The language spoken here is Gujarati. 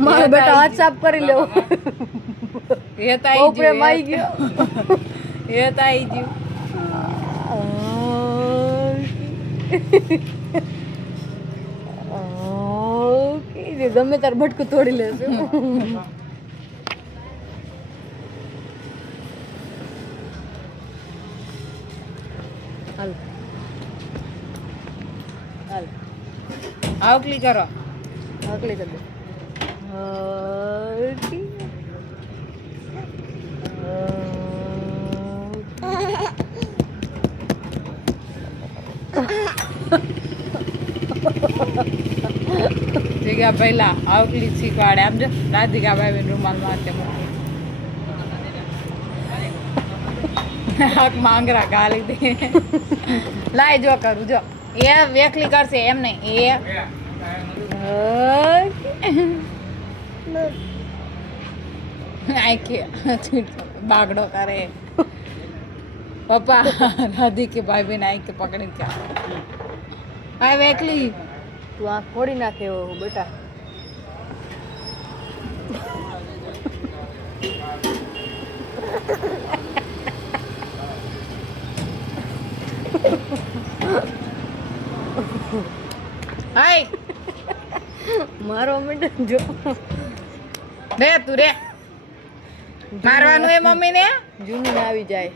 મારો બેટા હાથ સાફ કરી લેવો એ તો આવી પ્રેમ આવી ગયો ગયો એ તો આવી ગયું ગમે તાર બટકું તોડી લેશું હાલ હાલ આવકલી કરો હકલી કરી દે જીગા પહેલા આવકલી શીખવાડે આમ જો રાધિકા ભાઈ રૂમાલ મારતે હક માંગરા ગાલી દે લાય જો કરું જો એ વેખલી કરશે એમ નહીં એ આખી બાગડો કરે પપ્પા રાધિકે ભાઈ બેન આઈ કે પકડી ક્યાં આ વેખલી તું આંખ ફોડી નાખે એવો બેટા હાય મારો મિનિટ જો રે તું રે મારવાનું એ મમ્મીને જૂની આવી જાય